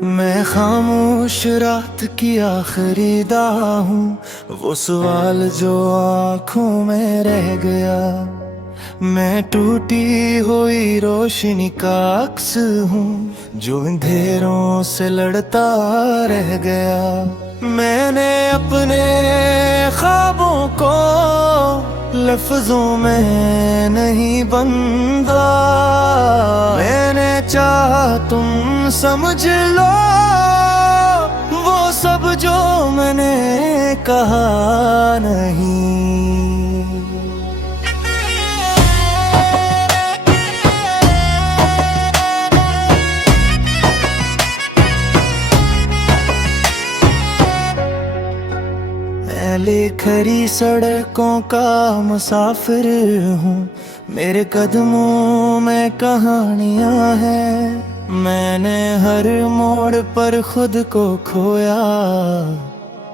मैं खामोश रात की आखिरी दाह हूँ, वो सवाल जो आँखों में रह गया। मैं टूटी हुई रोशनी का अक्स हूँ, जो अंधेरों से लड़ता रह गया। मैंने अपने ख्वाबों को लफ्जों में नहीं बंधा, मैंने चाहा तुम समझ लो वो सब जो मैंने कहा नहीं। मैले खरी सड़कों का मुसाफिर हूँ, मेरे कदमों में कहानियाँ हैं। मैंने हर मोड़ पर खुद को खोया,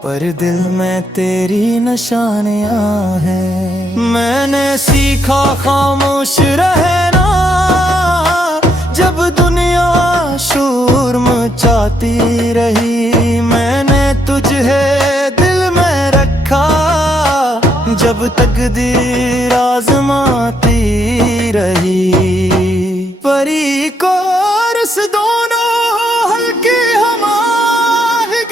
पर दिल में तेरी निशानियाँ हैं। मैंने सीखा खामोश रहना जब दुनिया शोर मचाती रही। मैंने तुझे दिल में रखा जब तकदीर आजमाती रही। परी को रस दोनों हल्की हमारी,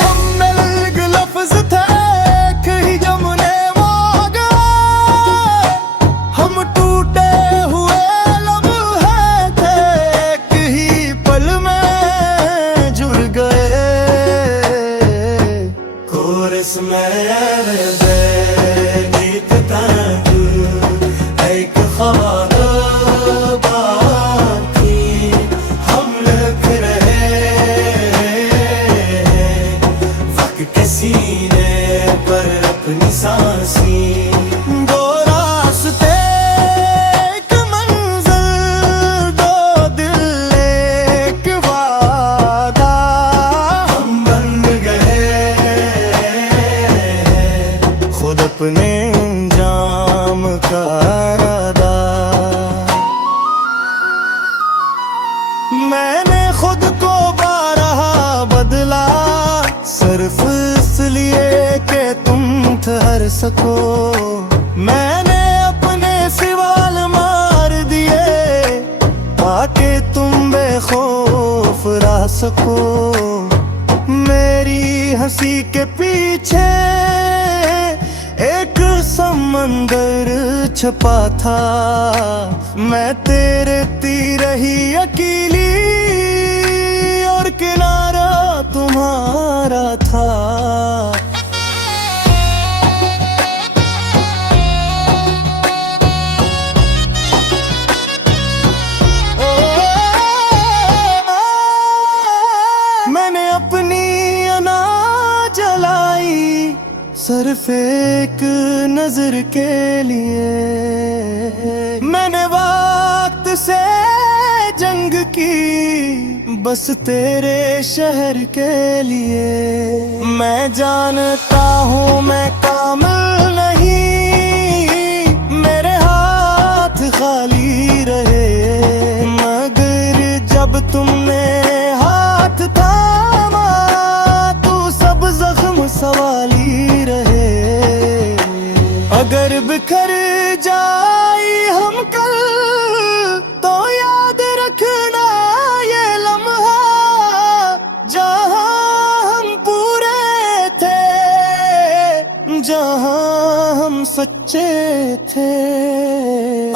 हम नल्ग लफ्ज थे कहीं जमुने वागा। हम टूटे हुए लम्हे थे, एक ही पल में जुड़ गए। कोरस में गीत ताजू एक ख्वाब बाकी हम लिख रहे, वक्त के सीने पर अपनी सांसी। दो रास्ते एक मंजिल, दो दिल एक वादा, हम बन गए खुद अपने अंजाम का इरादा। मैंने खुद को बारहा बदला, सिर्फ इसलिए कि तुम ठहर सको। मैंने अपने सवाल मार दिए ताकि तुम बेखौफ रह सको। मेरी हंसी के पीछे एक समंदर छुपा था, मैं तेरे तीर ही अकेली और किनारा तुम्हारा था। मैंने अपनी अना जलाई सिर्फ एक नजर के लिए। मैंने वक्त से जंग की बस तेरे शहर के लिए। मैं जानता हूँ मैं कामिल नहीं, मेरे हाथ खाली रहे, मगर जब तुमने हाथ थामा तो सब जख्म सवाली रहे। अगर बिखर जाए हम कल तो याद रखना ये लम्हा, जहां हम पूरे थे, जहां हम सच्चे थे।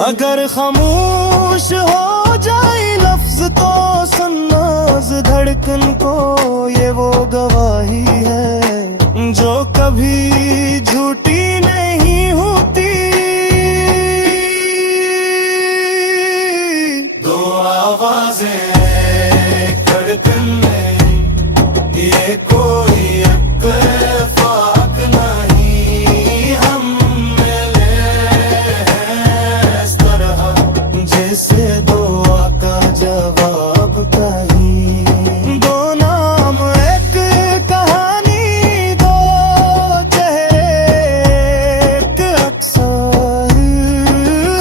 अगर खामोश हो जाए लफ्ज तो सन्नाज धड़कन को ये वो गवाही है जो कभी झूठी नहीं होती। दो आवाजें धड़कन में, ये कोई इत्तेफाक नहीं। हम मिले हैं इस तरह जैसे दुआ का जवाब कहीं। दो नाम एक कहानी, दो चेहरे एक अक्सर,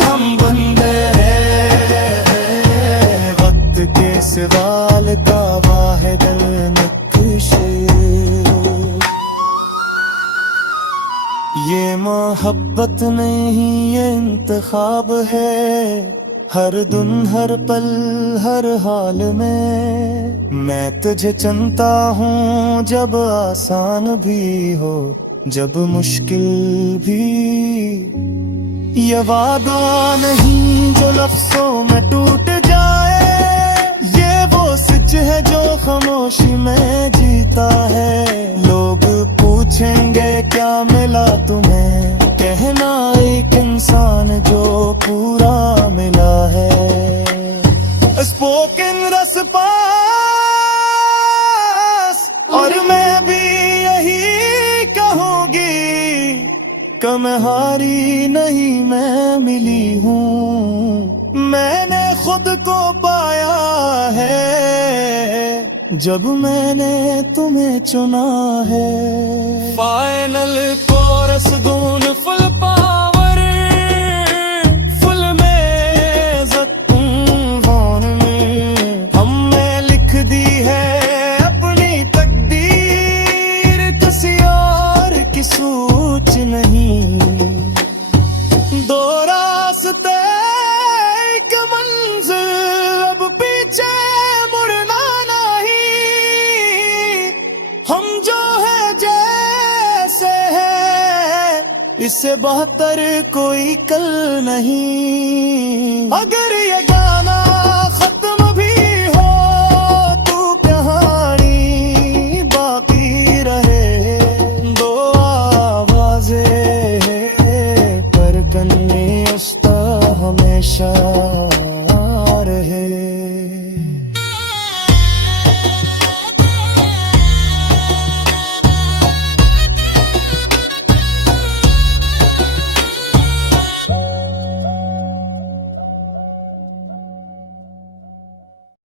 हम बंदे हैं वक्त के सवाल का। मोहब्बत नहीं ये इंतखाब है, हर दिन हर पल हर हाल में। मैं तुझे चुनता हूँ जब आसान भी हो, जब मुश्किल भी। ये वादा नहीं जो लफ्जों में टूट जाए, ये वो सच है जो खामोशी में जीता है। लोग पूछेंगे क्या मिला तुम्हें, कहना एक इंसान जो पूरा मिला है। स्पोकन रसपास, और मैं भी यही कहूंगी, कम हारी नहीं मैं मिली हूँ। मैंने खुद को पाया है जब मैंने तुम्हें चुना है। फाइनल कोरस धुन फुल पावर, फुल में इज्जत तूफान में। हमने लिख दी है अपनी तकदीर, किसी और की सोच नहीं। दो रास्ते एक मंजिल, अब पीछे मुड़ना नहीं। हम जो है जैसे है, इससे बेहतर कोई कल नहीं। अगर